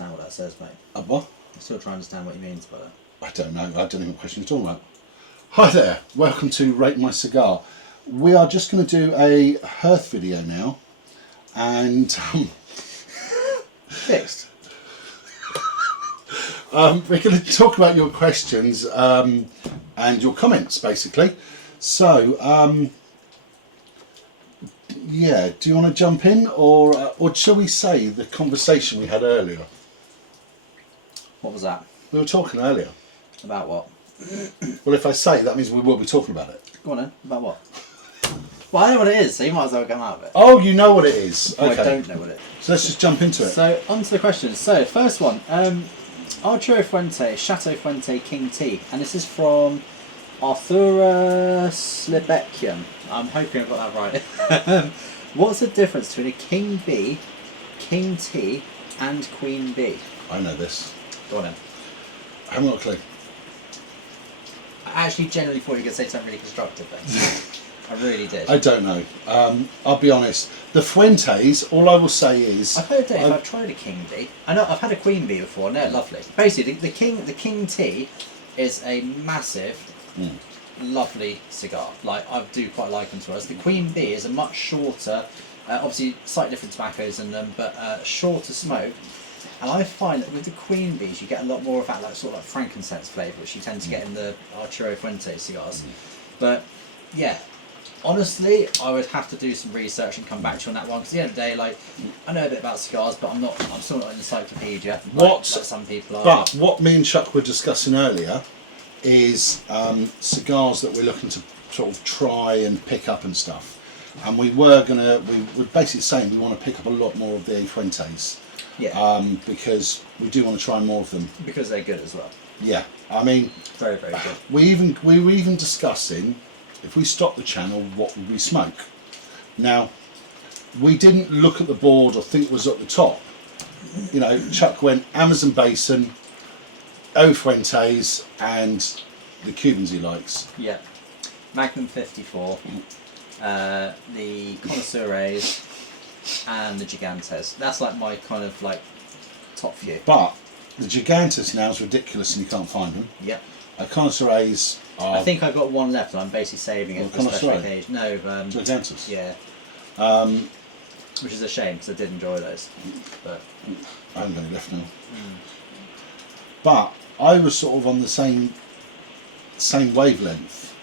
understand what that says, mate. What? I'm still trying to understand what he means by that. I don't know. I don't know what question you're talking about. Hi there. Welcome to Rate My Cigar. We are just going to do a Herf video now. And... Fixed. we're going to talk about your questions and your comments, basically. So, yeah, do you want to jump in, or shall we say the conversation we had earlier? What was that? We were talking earlier. About what? Well, if I say, that means we will be talking about it. Go on then. About what? Well, I know what it is, so you might as well come out of it. Oh, you know what it is. Oh, Okay. I don't know what it is. So let's just jump into it. So, on to the questions. So, first one. Arturo Fuente, Chateau Fuente King T. And this is from Arthura Slibekian. I'm hoping I've got that right. What's the difference between a King B, King T, and Queen B? I know this. Go on then. I haven't got a clue. I actually generally thought you were going to say something really constructive then. I really did. I don't know. I'll be honest. The Fuentes, all I will say is... I've heard that I've tried a King B. I know I've had a Queen B before, and they're lovely. Basically, the King T is a massive, lovely cigar. Like, I do quite like them to us. The Queen B is a much shorter, obviously slightly different tobaccos in them, but shorter smoke. And I find that with the Queen Bees, you get a lot more of that like, sort of like frankincense flavour, which you tend to get in the Arturo Fuente cigars. But yeah, honestly, I would have to do some research and come back to you on that one. Because at the end of the day, like, I know a bit about cigars, but I'm still not an encyclopedia. Like some people are. But what me and Chuck were discussing earlier is cigars that we're looking to sort of try and pick up and stuff. And we were basically saying we want to pick up a lot more of the Fuentes. Yeah. Because we do want to try more of them. Because they're good as well. Yeah. I mean, very, very good. We were even discussing if we stopped the channel, what would we smoke? Now, we didn't look at the board or think it was at the top. You know, Chuck went Amazon Basin, O Fuentes, and the Cubans he likes. Yeah. Magnum 54, the Connoisseurs, and the Gigantes. That's like my kind of like top few. But the Gigantes now is ridiculous and you can't find them. Yep. Connoisseurs are... I think I've got one left and I'm basically saving it for a special occasion. No, Gigantes. Yeah. Which is a shame because I did enjoy those. But I haven't got any left now. But I was sort of on the same wavelength.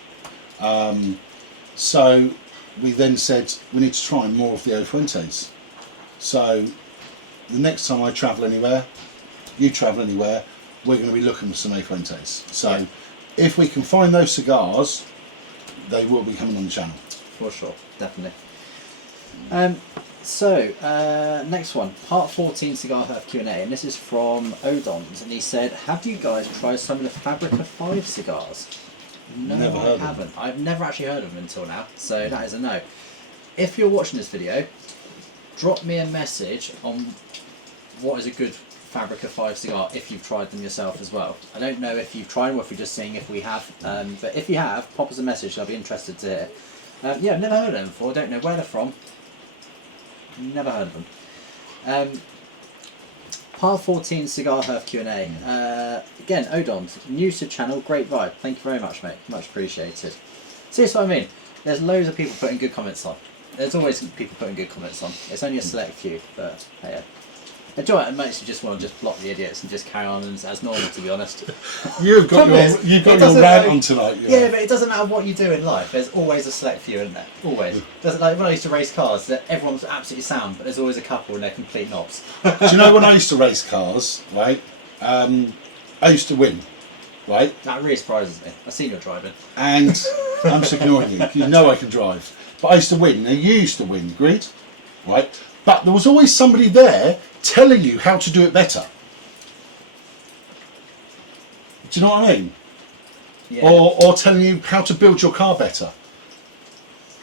So we then said we need to try more of the O Fuentes. So the next time I travel anywhere, you travel anywhere, we're going to be looking for some O Fuentes. So if we can find those cigars, they will be coming on the channel. For sure, definitely. Next one, part 14 Cigar Herf Q&A, and this is from Odons, and he said, have you guys tried some of the Fabrica 5 cigars? No, I haven't. I've never actually heard of them until now, so that is a no. If you're watching this video, drop me a message on what is a good Fabrica 5 cigar if you've tried them yourself as well. I don't know if you've tried them or if you're just seeing if we have, but if you have, pop us a message, I'll be interested to hear. Yeah, I've never heard of them before, I don't know where they're from. Never heard of them. Part 14 Cigar Herf Q&A. Again, Odon, new to channel, great vibe. Thank you very much, mate. Much appreciated. See, that's what I mean. There's loads of people putting good comments on. There's always people putting good comments on. It's only a select few, but hey, enjoy it. And most just want to just block the idiots and just carry on as normal, to be honest. You've got your rant on tonight. Yeah, but it doesn't matter what you do in life. There's always a select few, isn't there? Always. Doesn't like when I used to race cars, that everyone's absolutely sound, but there's always a couple and they're complete knobs. Do you know when I used to race cars, right? I used to win, right? That really surprises me. I've seen you driving. And I'm just ignoring you. You know I can drive. But I used to win. Now you used to win, agreed? Right? But there was always somebody there telling you how to do it better. Do you know what I mean? Yeah. Or telling you how to build your car better.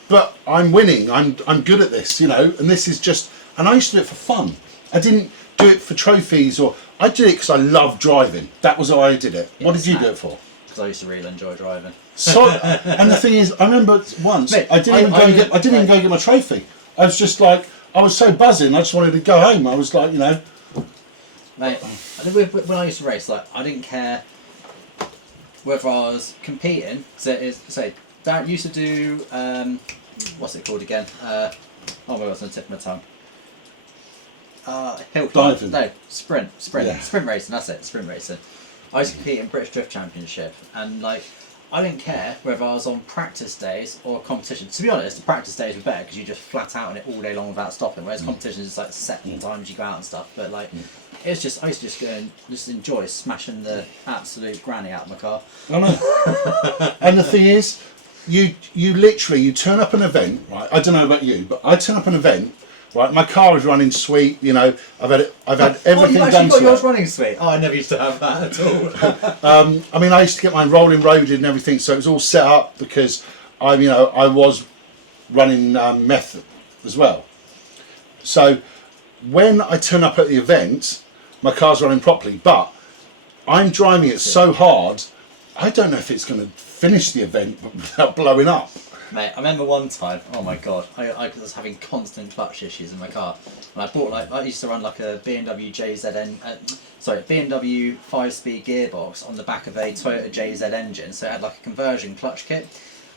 But I'm winning. I'm good at this, you know. And this is just. And I used to do it for fun. I didn't do it for trophies or. I did it because I love driving. That was why I did it. Yeah, what did you do it for? Because I used to really enjoy driving. So, and the thing is, I remember once Mate, I didn't even go get my trophy. I was just like, I was so buzzing. I just wanted to go home. I was like, you know, Mate, when I used to race, like, I didn't care whether I was competing. Dad used to do, what's it called again? Oh my god, it's on the tip of my tongue. Hill climb. Diving. No, sprint Yeah. racing. That's it, sprint racing. I used to compete in British Drift Championship, and like, I didn't care whether I was on practice days or competition. To be honest, the practice days were better because you just flat out on it all day long without stopping. Whereas competition is like set times you go out and stuff. But like, it's just I used to just go and just enjoy smashing the absolute granny out of my car. I know. And the thing is, you literally turn up an event, right? I don't know about you, but I turn up an event. Right, my car is running sweet. You know, I've had everything oh, you actually done got to yours it. running sweet. Oh, I never used to have that at all. I mean, I used to get mine rolling roaded and everything, so it was all set up because I was running meth as well. So when I turn up at the event, my car's running properly, but I'm driving it so hard, I don't know if it's going to finish the event without blowing up. Mate, I remember one time, oh my god, I was having constant clutch issues in my car. And I bought I used to run like a BMW BMW 5-speed gearbox on the back of a Toyota JZ engine, so it had like a conversion clutch kit.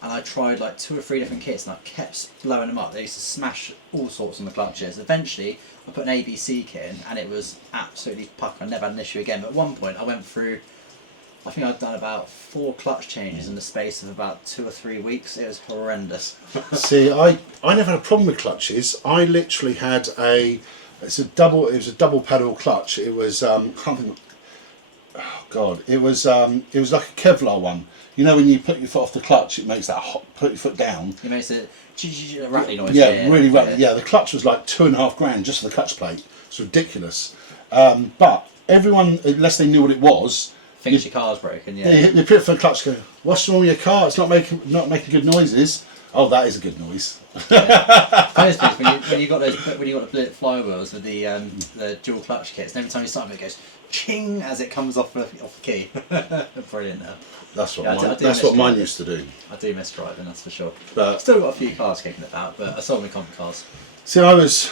And I tried like 2 or 3 different kits and I kept blowing them up. They used to smash all sorts on the clutches. Eventually, I put an ABC kit in and it was absolutely puck. I never had an issue again. But at one point, I went through, I think I'd done about 4 clutch changes in the space of about 2 or 3 weeks. It was horrendous. See, I never had a problem with clutches. I literally had it was a double pedal clutch. It was it was like a Kevlar one. You know when you put your foot off the clutch, it makes that put your foot down. It makes a rattly noise. Yeah, really rattly. Yeah, the clutch was like £2,500 just for the clutch plate. It's ridiculous. But everyone, unless they knew what it was, Thinks your car's broken. Yeah. You put it for the clutch. Go, what's wrong with your car? It's not making good noises. Oh, that is a good noise. Yeah. when you got the Blitz flywheels with the dual clutch kits, and every time you start it goes ching as it comes off the key. Brilliant. That's what I mine used to do. I do miss driving, that's for sure. But still got a few cars kicking about, but I sold my comp cars. See, I was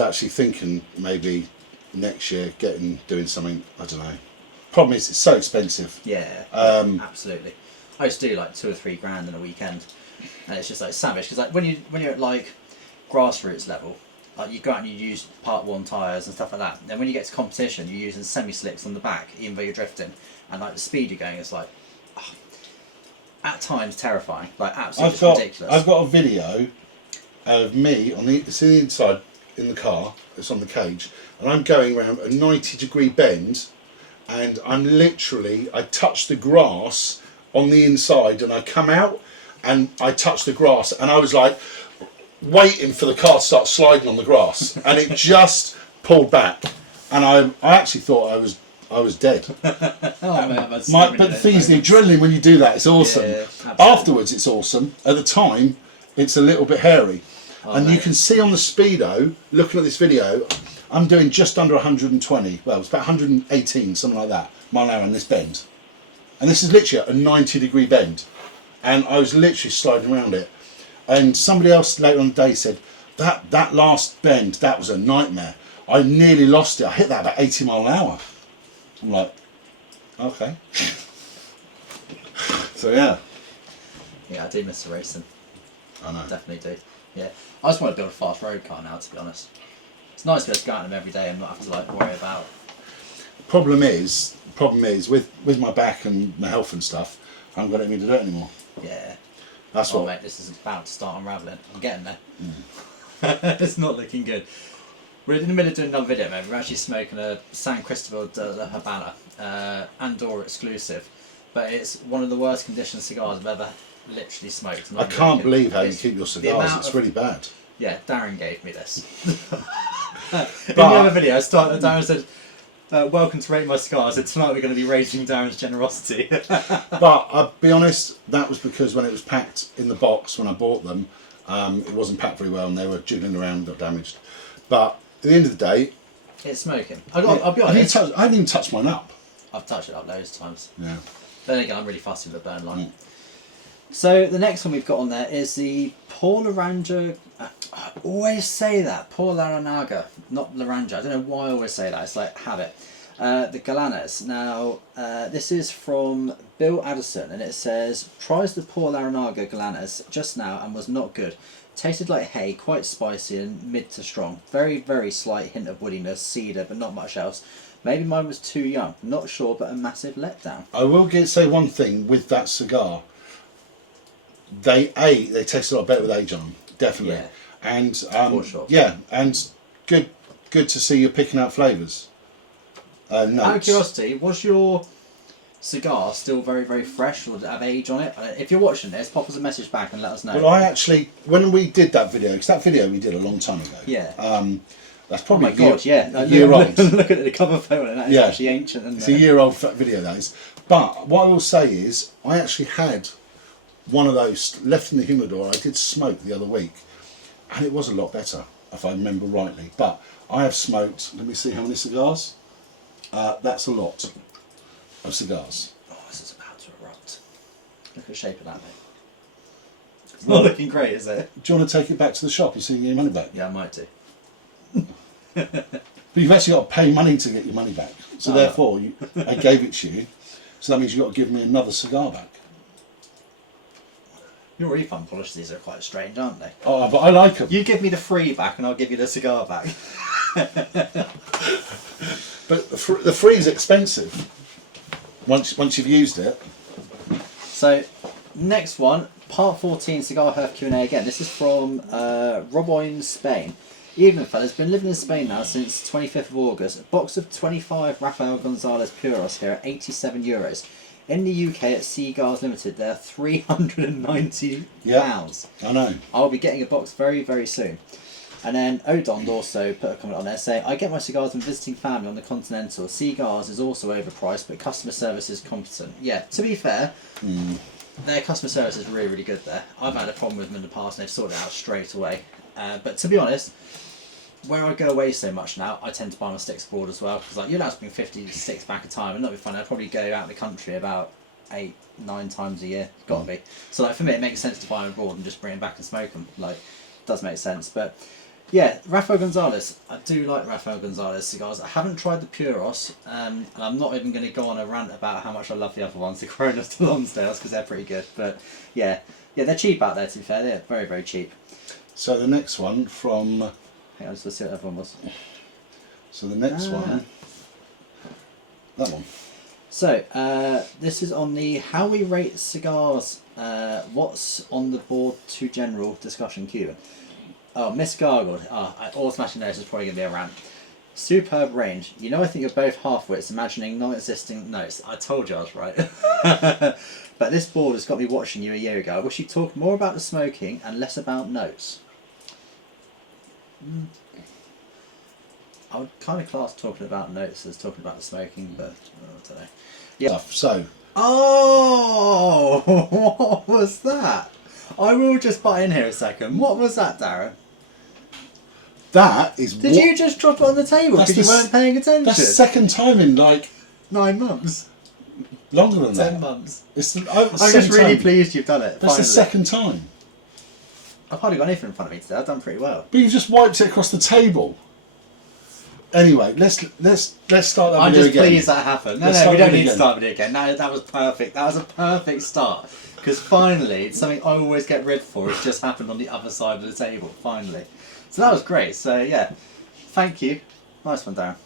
actually thinking maybe next year doing something. I don't know. Problem is, it's so expensive. Yeah, absolutely. I used to do like 2 or 3 grand in a weekend, and it's just like savage because like when you're at like grassroots level, like you go out and you use Part 1 tyres and stuff like that. And then when you get to competition, you're using semi-slicks on the back, even though you're drifting, and like the speed you're going is like at times terrifying, like absolutely ridiculous. I've got a video of me it's the inside in the car. It's on the cage, and I'm going around a 90-degree bend. And I touch the grass on the inside and I come out and I touch the grass and I was like waiting for the car to start sliding on the grass and it just pulled back and I actually thought I was dead. But the thing is, the adrenaline when you do that, it's awesome. Yeah, afterwards it's awesome. At the time it's a little bit hairy. You can see on the speedo, looking at this video, I'm doing just under 120, well it's about 118, something like that, mile an hour in this bend. And this is literally a 90-degree bend. And I was literally sliding around it. And somebody else later on the day said, that last bend, that was a nightmare. I nearly lost it. I hit that about 80 mile an hour. I'm like, okay. So yeah. Yeah, I do miss the racing. I know. Definitely do. Yeah. I just want to build a fast road car now, to be honest. It's nice to be able to go out in them every day and not have to like worry about. Problem is with my back and my health and stuff, I haven't got anything to do it anymore. Yeah. That's what. Mate, this is about to start unravelling. I'm getting there. It's not looking good. We're in the middle of doing another video, mate. We're actually smoking a San Cristobal de Habana, Andorra exclusive, but it's one of the worst conditioned cigars I've ever literally smoked. I can't believe how you keep your cigars. It's really bad. Yeah, Darren gave me this. In the other video, Darren said, welcome to Rate My Cigars. I said, tonight we're going to be rating Darren's generosity. But I'll be honest, that was because when it was packed in the box, when I bought them, it wasn't packed very well and they were jiggling around, got damaged. But at the end of the day... It's smoking. I'll be honest. I haven't even touched mine up. I've touched it up loads of times. Yeah. Then again, I'm really fussy with the burn line. So the next one we've got on there is the Paul Laranja. I always say that Paul Laranaga, not Laranja. I don't know why I always say that. It's like habit. The Galanas. Now this is from Bill Addison, and it says tries the Paul Laranaga Galanas just now and was not good. Tasted like hay, quite spicy and mid to strong. Very very slight hint of woodiness, cedar, but not much else. Maybe mine was too young. Not sure, but a massive letdown. I will say one thing with that cigar. They taste a lot better with age on them, definitely. Yeah. And For sure. yeah, and good to see you picking out flavours. Out of curiosity, was your cigar still very very fresh, or did it have age on it? If you're watching this, pop us a message back and let us know. Well, I actually, when we did that video, because that video we did a long time ago. Yeah. That's Oh probably my god, yeah. a year old. Look at the cover photo, and that is Yeah. actually ancient. Isn't It's it? a year-old video, that is. But what I will say is, I actually had one of those left in the humidor. I did smoke the other week, and it was a lot better, if I remember rightly. But I have smoked, let me see how many cigars. That's a lot of cigars. Oh, this is about to erupt. Look at the shape of that, mate. It's not looking great, is it? Do you want to take it back to the shop and see you get your money back? Yeah, I might do. But you've actually got to pay money to get your money back. So therefore, I gave it to you. So that means you've got to give me another cigar back. Your refund policies are quite strange, aren't they? Oh, but I like them. You give me the free back and I'll give you the cigar back. But the free is expensive. Once you've used it. So, next one, part 14 Cigar Herf Q&A again. This is from Roboin, Spain. Evening fellas, been living in Spain now since 25th of August. A box of 25 Rafael Gonzalez Puros here at €87. In the UK at Cigars Limited, they're £390. I know. I'll be getting a box very, very soon. And then Odond also put a comment on there saying, I get my cigars from visiting family on the Continental. Cigars is also overpriced, but customer service is competent. Yeah, to be fair, their customer service is really, really good there. I've had a problem with them in the past and they've sorted it out straight away. But to be honest, where I go away so much now, I tend to buy my sticks abroad as well. Because like, you're allowed to bring 50 sticks back a time, and that'd be fun. I'd probably go out of the country about 8-9 times a year. Gotta be. So like for me, it makes sense to buy them abroad and just bring them back and smoke them. Like, it does make sense. But yeah, Rafael Gonzalez. I do like Rafael Gonzalez cigars. I haven't tried the Puros, and I'm not even going to go on a rant about how much I love the other ones, the Coronas to Lonsdales, because they're pretty good. But yeah, they're cheap out there. To be fair, they're very, very cheap. So the next one from. Hang on, let's see what that one was. So the next one. That one. So this is on the how we rate cigars. What's on the board to general discussion Cuban. Oh, Miss Gargled. Oh, I automatically know this is probably going to be a rant. Superb range. You know, I think you're both half-wits, imagining non-existing notes. I told you I was right. But this board has got me watching you a year ago. I wish you talked more about the smoking and less about notes. I would kind of class talking about notes as talking about the smoking, but I don't know. Yeah. So. Oh, what was that? I will just butt in here a second. What was that, Darren? That is. Did you just drop it on the table because you weren't paying attention? That's the second time in like 9 months. Longer than 10 that. months. I'm just really pleased you've done it. That's finally. the second time. I've hardly got anything in front of me today. I've done pretty well. But you just wiped it across the table. Anyway, let's start that I'm video just again. pleased that happened. No, Let's we start don't it need to again. start it again. No, that was perfect. That was a perfect start. Because finally, it's something I always get ribbed for. It's just happened on the other side of the table. Finally. So that was great. So yeah, thank you. Nice one, Darren.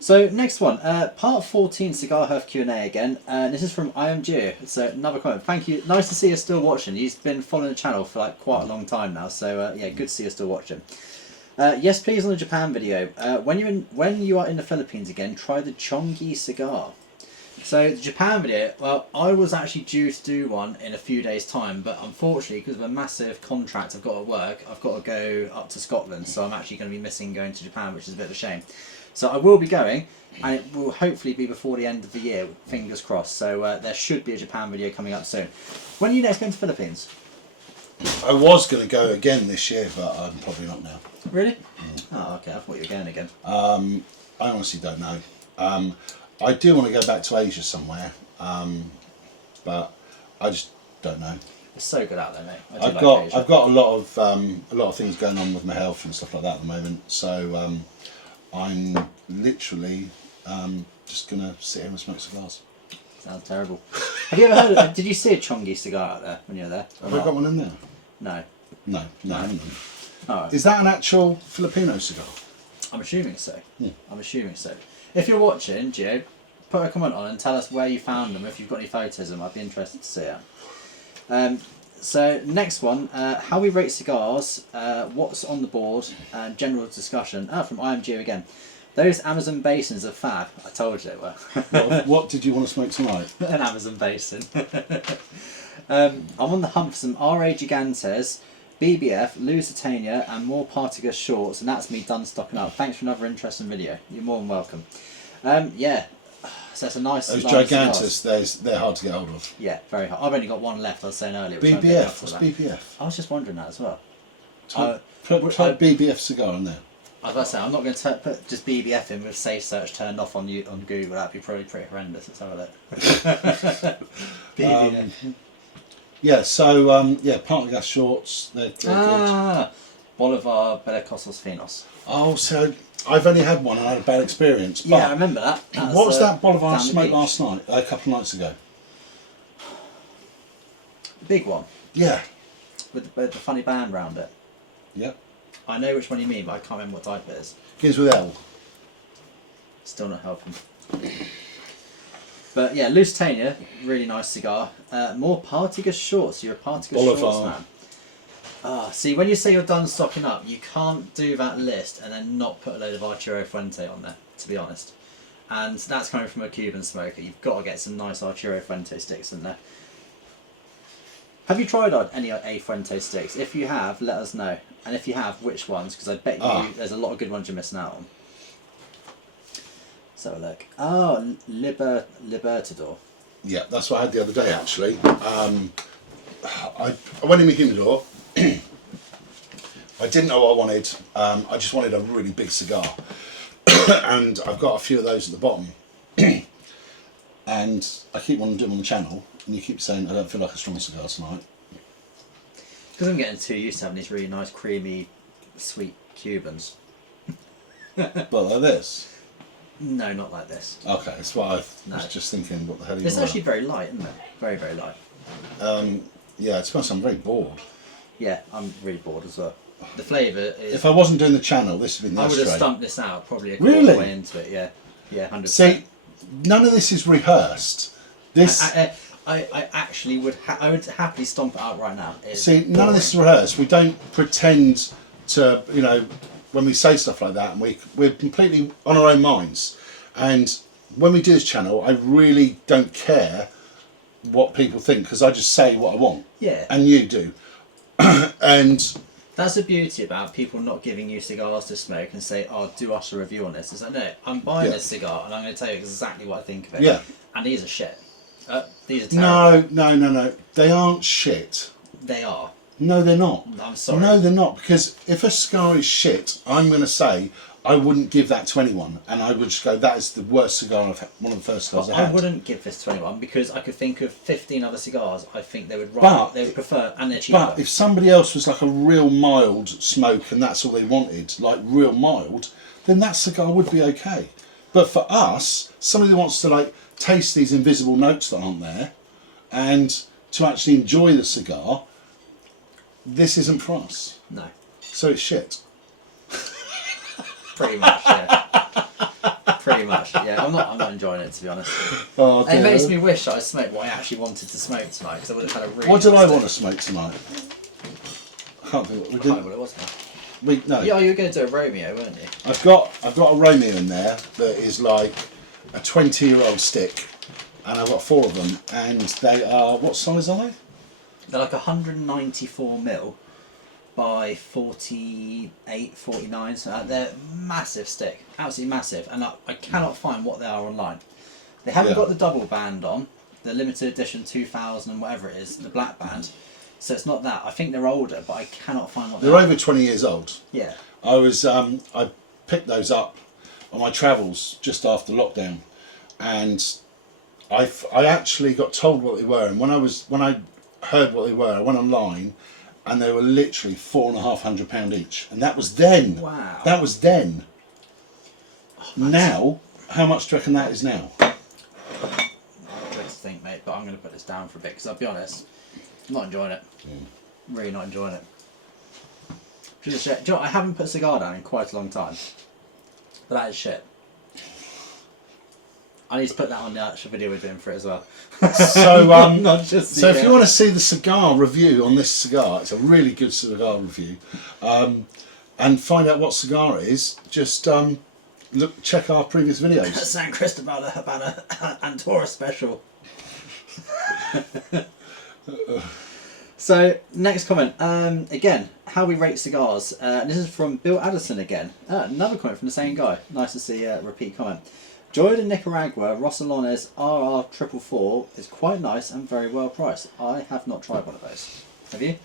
So next one, part 14 Cigar Herf Q&A again. This is from I Am Gio. So another comment. Thank you. Nice to see you still watching. He's been following the channel for like quite a long time now. So yeah, good to see you still watching. Yes, please, on the Japan video. When you are in the Philippines again, try the Chongi cigar. So the Japan video, well, I was actually due to do one in a few days' time, but unfortunately, because of a massive contract I've got at work, I've got to go up to Scotland, so I'm actually going to be missing going to Japan, which is a bit of a shame. So I will be going, and it will hopefully be before the end of the year, fingers crossed. So there should be a Japan video coming up soon. When are you next going to the Philippines? I was going to go again this year, but I'm probably not now. Really? Oh, okay. I thought you were going again. I honestly don't know. I do want to go back to Asia somewhere, but I just don't know. It's so good out there, mate. I've got a lot of things going on with my health and stuff like that at the moment. So I'm literally just gonna sit here and smoke cigars. Sounds terrible. Have you ever heard of? Did you see a Chongi cigar out there when you were there? Have I got one in there? No. No, I haven't. Oh. Is that an actual Filipino cigar? I'm assuming so. Yeah. I'm assuming so. If you're watching, Gio, put a comment on and tell us where you found them. If you've got any photos of them, I'd be interested to see it. So next one, how we rate cigars, what's on the board, and general discussion. From I Am Gio again. Those Amazon basins are fab. I told you they were. What did you want to smoke tonight? An Amazon basin. I'm on the hunt for some R.A. Gigantes, BBF, Lusitania, and more Partiga shorts, and that's me done stocking up. Thanks for another interesting video. You're more than welcome. Yeah, so it's a nice. Those Gigantes, they're hard to get hold of. Yeah, very hard. I've only got one left. I was saying earlier. BBF. What's BBF? I was just wondering that as well. Try BBF cigar in there. I was about to say, I'm not going to put just BBF in with safe search turned off on Google. That'd be probably pretty horrendous. Let's have a look. BBF. Yeah, so Partigas shorts, they're good. Bolivar Belicossos Finos. Oh, so I've only had one and I had a bad experience. But Yeah, I remember that. What was that Bolivar I down the smoked beach. last night, a couple of nights ago? The big one Yeah. with the funny band round it. Yep. I know which one you mean, but I can't remember what type it is. Begins with L. Still not helping. But yeah, Lusitania, really nice cigar. More Partiga shorts. You're a Partiga Bolivar. shorts man. See, when you say you're done stocking up, you can't do that list and then not put a load of Arturo Fuente on there, to be honest. And that's coming from a Cuban smoker. You've got to get some nice Arturo Fuente sticks in there. Have you tried any A Fuente sticks? If you have, let us know. And if you have, which ones? Because I bet you there's a lot of good ones you're missing out on. So look. Oh, Libertador. Yeah, that's what I had the other day actually. I went in my humidor. I didn't know what I wanted. I just wanted a really big cigar. And I've got a few of those at the bottom. And I keep wanting to do them on the channel. And you keep saying, I don't feel like a strong cigar tonight. Because I'm getting too used to having these really nice, creamy, sweet Cubans. Well, like this. No, not like this. Okay, that's what I was just thinking. What the hell are you It's on actually very light, isn't it? Very, very light. Yeah, to be honest, I'm very bored. Yeah, I'm really bored as well. The flavour is... If I wasn't doing the channel, this would be the I would have ashtray. stumped this out probably a quarter Really? way into it, yeah. Yeah, 100%. See, none of this is rehearsed. This... I actually would I would happily stomp it out right now. See, none of this is rehearsed. We don't pretend to, you know, when we say stuff like that, and we're completely on our own minds. And when we do this channel, I really don't care what people think, because I just say what I want. Yeah. And you do. And that's the beauty about people not giving you cigars to smoke and say, oh, do us a review on this. It's like, no, I'm buying this cigar and I'm going to tell you exactly what I think of it. Yeah. And these are shit. These are terrible. No. They aren't shit. They are. No, they're not. I'm sorry. No, they're not. Because if a cigar is shit, I'm going to say I wouldn't give that to anyone. And I would just go, that is the worst cigar I've had, one of the first cigars I had. I wouldn't give this to anyone because I could think of 15 other cigars I think they would prefer, and they're cheaper. But if somebody else was like a real mild smoke and that's all they wanted, like real mild, then that cigar would be okay. But for us, somebody that wants to like taste these invisible notes that aren't there and to actually enjoy the cigar, this isn't for us. No. So it's shit. Pretty much, yeah. Pretty much, yeah. I'm not enjoying it, to be honest. Oh, It makes me wish that I smoked what I actually wanted to smoke tonight, because I would have had a really. What did nice I day. want to smoke tonight? I can't think what we I can't did. remember what it was now. No. Yeah, you were going to do a Romeo, weren't you? I've got a Romeo in there that is like a 20-year-old stick, and I've got 4 of them, and they are, what size are they? They're like 194mm by 48, 49, so they're massive stick, absolutely massive, and I cannot find what they are online. They haven't got the double band on, the limited edition 2000 and whatever it is, the black band, so it's not that. I think they're older, but I cannot find what They're over 20 years old. Yeah. I picked those up on my travels just after lockdown, and I actually got told what they were, and when I heard what they were, I went online, and they were literally £450 each, and that was then. Wow. That was then. Now, how much do you reckon that is now? Good to think, mate, but I'm going to put this down for a bit because I'll be honest, I'm not enjoying it. Really not enjoying it. Just shit. Do you know what, I haven't put a cigar down in quite a long time, but that is shit. I need to put that on the actual video we're doing for it as well. So, Not just so if you want to see the cigar review on this cigar, it's a really good cigar review, and find out what cigar it is, just check our previous videos. San Cristobal Habana Antora special. So, next comment. Again, how we rate cigars. This is from Bill Addison again. Another comment from the same guy. Nice to see a repeat comment. Joya de Nicaragua Rosalones RR444 is quite nice and very well priced. I have not tried one of those. Have you?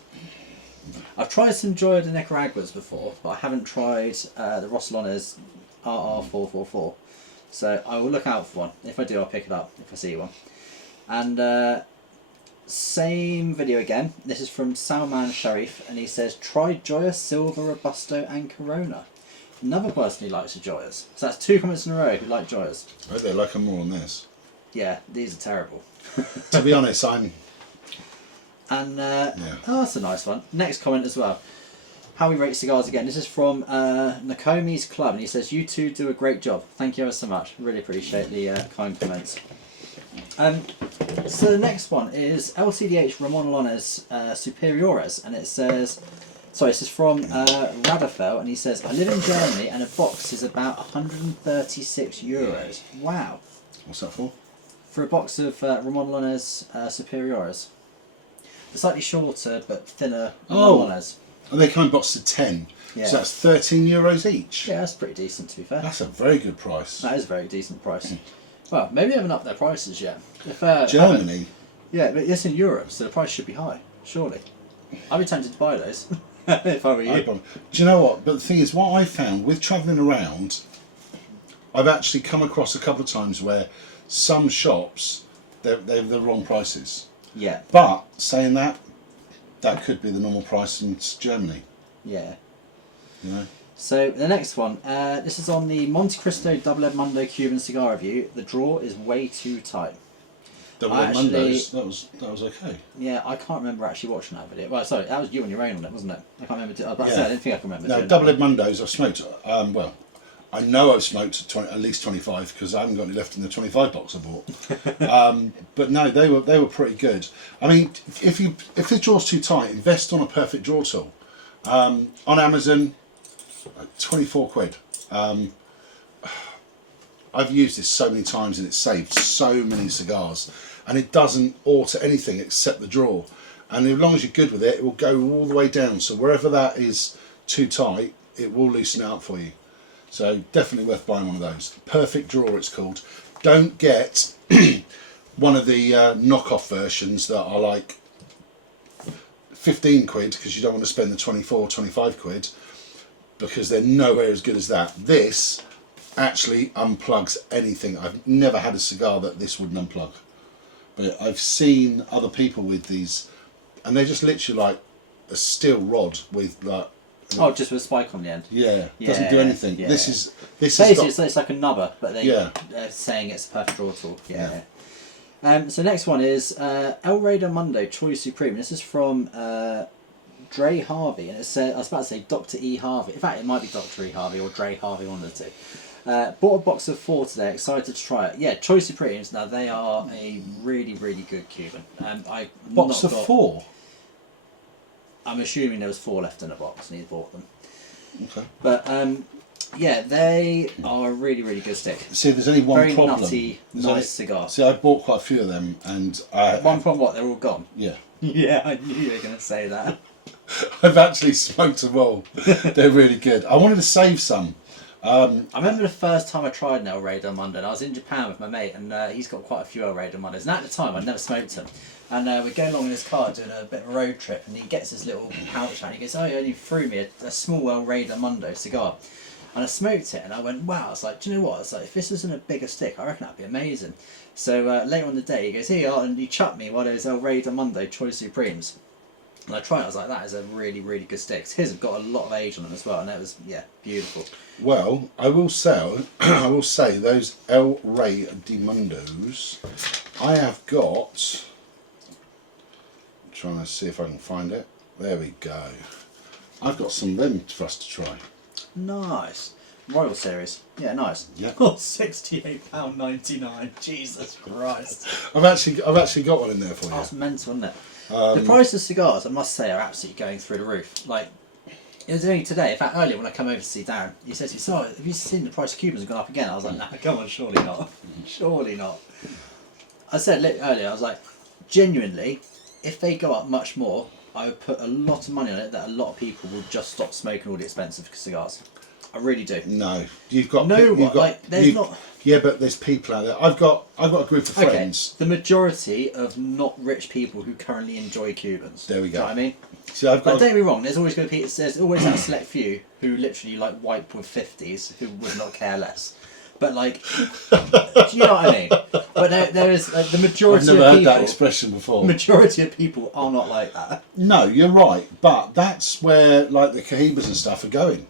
I've tried some Joya de Nicaraguas before, but I haven't tried the Rosalones RR444. So I will look out for one. If I do, I'll pick it up if I see one. And same video again. This is from Salman Sharif, and he says, try Joya Silver Robusto and Corona. Another person who likes the Joyas. So that's 2 comments in a row who like Joyas. I think they like them more on this. Yeah, these are terrible. To be honest, I'm... And, oh, that's a nice one. Next comment as well. How we rate cigars again. This is from Nakomi's Club, and he says, you two do a great job. Thank you ever so much. Really appreciate the kind comments. So the next one is LCDH Ramon Lones Superiores, and it says... Sorry, this is from Radafel, and he says, I live in Germany and a box is about €136. Wow. What's that for? For a box of Ramon Lones Superiores. They're slightly shorter but thinner Ramon Lones. And they come in boxes of 10. Yeah. So that's €13 each. Yeah, that's pretty decent to be fair. That's a very good price. That is a very decent price. Well, maybe they haven't upped their prices yet. If, Germany? Yeah, but it's in Europe, so the price should be high, surely. I'd be tempted to buy those. If I were you. Do you know what? But the thing is, what I found with travelling around, I've actually come across a couple of times where some shops, they're the wrong prices. Yeah. But saying that, that could be the normal price in Germany. Yeah. You know. So the next one, this is on the Monte Cristo Double Edmundo Cuban cigar review. The draw is way too tight. Double Edmundos, that was okay. Yeah, I can't remember actually watching that video. Well, sorry, that was you on your own on it, wasn't it? I can't remember. I didn't think I can remember. No, Double Edmundos, I've smoked. Well, I know I've smoked at least 25 because I haven't got any left in the 25 box I bought. But no, they were pretty good. I mean, if the draw's too tight, invest on a perfect draw tool. On Amazon, 24 quid. I've used this so many times and it's saved so many cigars, and it doesn't alter anything except the draw, and as long as you're good with it, it will go all the way down, so wherever that is too tight, it will loosen it up for you. So definitely worth buying one of those. Perfect draw it's called. Don't get one of the knockoff versions that are like 15 quid because you don't want to spend the 24 25 quid, because they're nowhere as good as that. This actually unplugs anything. I've never had a cigar that this wouldn't unplug, but I've seen other people with these and they're just literally like a steel rod with like just with a spike on the end. Yeah, doesn't do anything. Yeah. This is basically it's like a nubber, but they're saying it's a perfect draw tool. So next one is El Rey del Mundo Choice Supreme. This is from Dre Harvey, and it said, I was about to say Dr. E. Harvey. In fact, it might be Dr. E. Harvey or Dre Harvey, one of the two. Bought a box of 4 today, excited to try it. Yeah, Choice Supremes, now they are a really, really good Cuban. Box of 4? I'm assuming there was 4 left in a box and he bought them. Okay. But yeah, they are a really, really good stick. See, there's only one very problem. Nutty, nice cigar. See, I bought quite a few of them, and one problem, what? They're all gone. Yeah. Yeah, I knew you were going to say that. I've actually smoked them all. They're really good. I wanted to save some. I remember the first time I tried an El Rey del Mundo, and I was in Japan with my mate, and he's got quite a few El Rey del Mundos, and at the time I'd never smoked them. And we're going along in his car doing a bit of a road trip, and he gets his little pouch out and he goes, oh, you only threw me a small El Rey del Mundo cigar. And I smoked it, and I went, wow. I was like, do you know what? It's like, if this was in a bigger stick, I reckon that'd be amazing. So later on in the day, he goes, here you are, and he chucked me one of those El Rey de Mundo Choice Supremes. And I tried it, I was like, that is a really, really good stick. His have got a lot of age on them as well, and that was, yeah, beautiful. Well, I will say those El Rey de Mundos, I have got, I'm trying to see if I can find it. There we go. I've got some of them for us to try. Nice. Royal Series. Yeah, nice. Yeah. Oh, £68.99. Jesus Christ. I've actually got one in there for you. That's mental, isn't it? The price of cigars, I must say, are absolutely going through the roof. Like, it was only today, in fact earlier when I come over to see Darren, he says to me, so have you seen the price of Cubans have gone up again? I was like, nah, come on, surely not. Surely not. I said earlier, I was like, genuinely, if they go up much more, I would put a lot of money on it that a lot of people will just stop smoking all the expensive cigars. I really do. No, you've got there's not. Yeah, but there's people out there. I've got a group of friends. The majority of not rich people who currently enjoy Cubans. There we go. Do you know what I mean? See, I've got. But don't get me wrong. There's always going to be. There's always that select few who literally like wipe with 50s who would not care less. But like, do you know what I mean? But there is the majority. I've never of heard people, that expression before. Majority of people are not like that. No, you're right, but that's where like the Cohibas and stuff are going.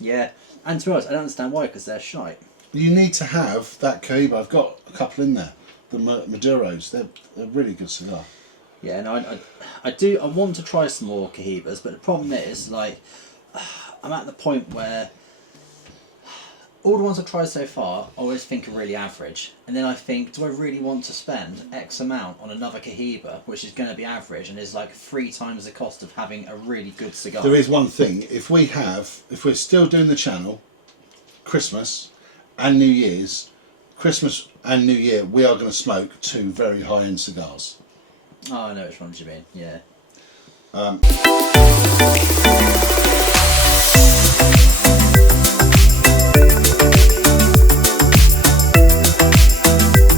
Yeah, and to be honest, I don't understand why, because they're shite. You need to have that Cohiba. I've got a couple in there. The Maduros, they're a really good cigar. Yeah, no, I do. I want to try some more Cohibas, but the problem is, like, I'm at the point where all the ones I've tried so far, I always think are really average, and then I think, do I really want to spend X amount on another Cohiba, which is going to be average and is like 3 times the cost of having a really good cigar? There is one thing. If we're still doing the channel, Christmas and New Year's, Christmas and New Year, we are going to smoke 2 very high-end cigars. Oh, I know which ones you mean. Yeah.